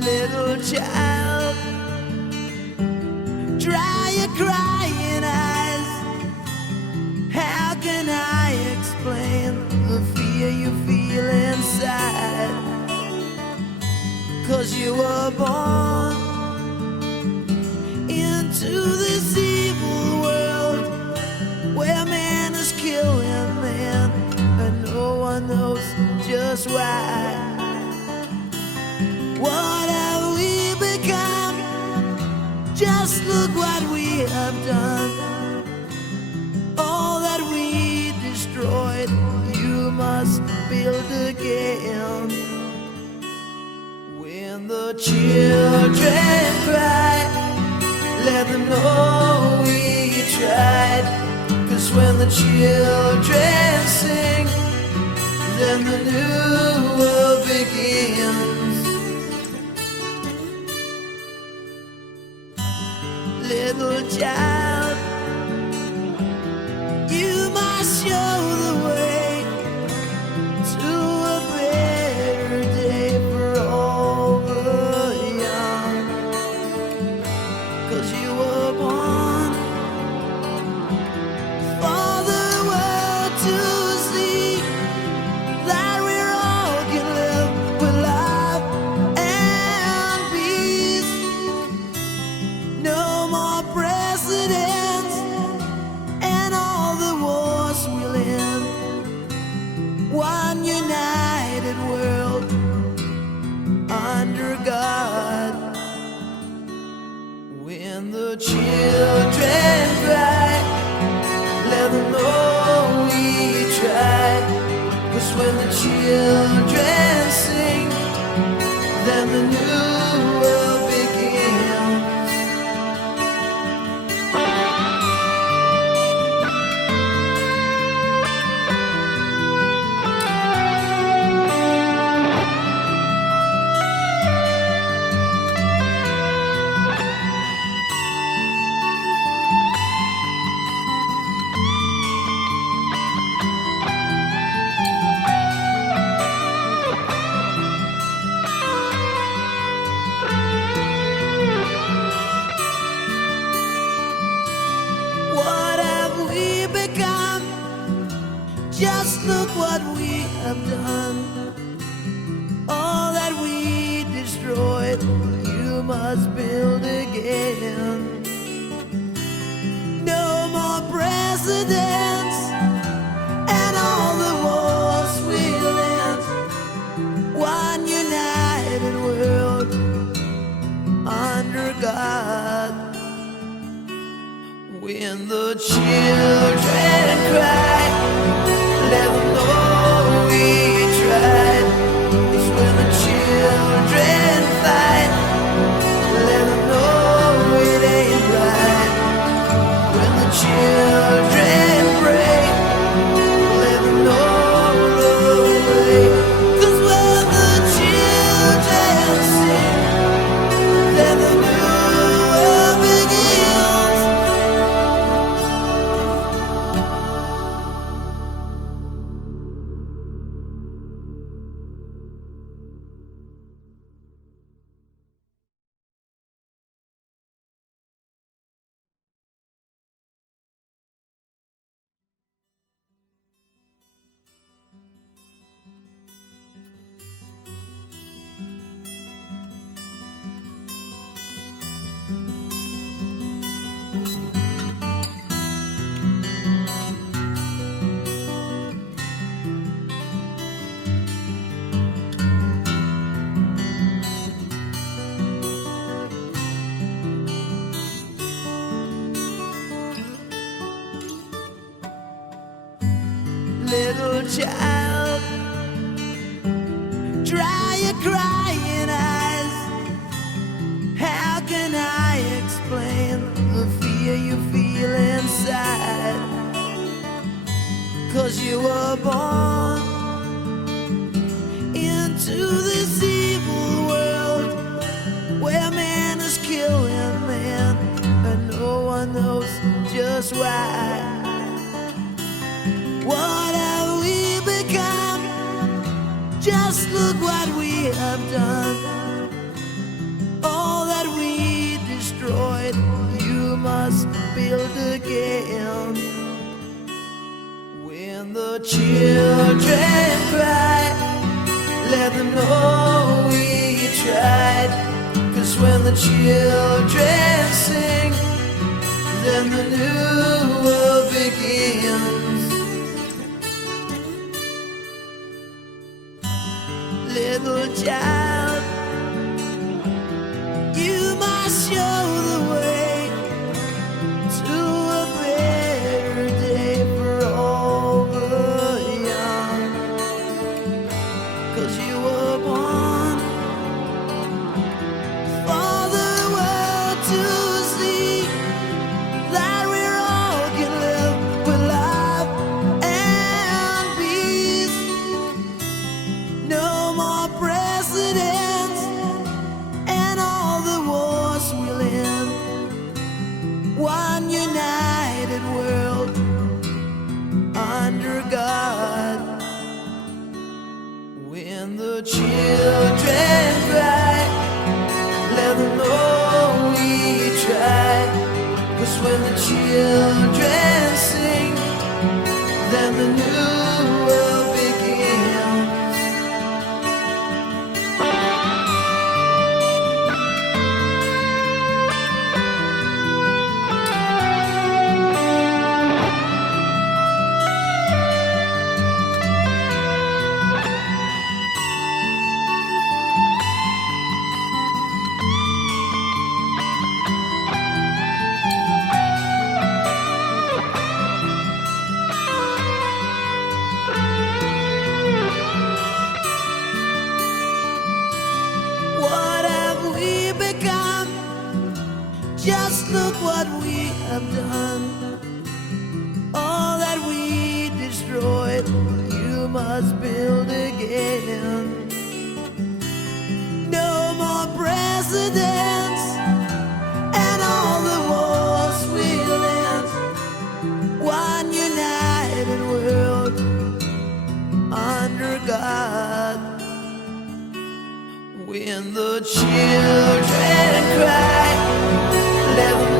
Little child, dry your crying eyes. How can I explain the fear you feel inside? 'Cause you were born into this evil world where man is killing man, and no one knows just why. What have we become? Just look what we have done. All that we destroyed, you must build again. When the children cry, let them know we tried. 'Cause when the children sing, then the new world begins. Little child, you must show the way to a better day for all the young. 'Cause you were born for the world to see that we all can live with love and peace. No more presidents and all the wars we'll end. One united world under God. When the children cry, let them know we tried. 'Cause when the children sing, then the new world begins. What have we become? Just look what we have done. All that we destroyed, you must build again. No more presidents and all the wars we'll end. One united world under God. When the children cry, let them know we tried. 'Cause when the children fight, let them know it ain't right. When the children pray, let them know the way. 'Cause when the children sing, then the new world begins. Little child, dry your crying eyes. How can I explain the fear you feel inside? 'Cause you were born into this evil world where man is killing man, and no one knows just why. What have we become? Just look what we have done. destroyed, you must build again. When the children cry, let them know we tried. 'Cause when the children sing, then the new world begins. Little child, you must show the way to a better day for all the young. 'Cause you were born for the world to see that we all can live with love and peace. No more presidents and all the wars we'll end. One united world under God. When the children cry, let them know we tried. 'Cause when the children sing, then the new world begins. What have we become? Just look what we have done. All that we destroyed, you must build again. No more presidents and all the wars we'll end. One united world under God. When the children cry, let them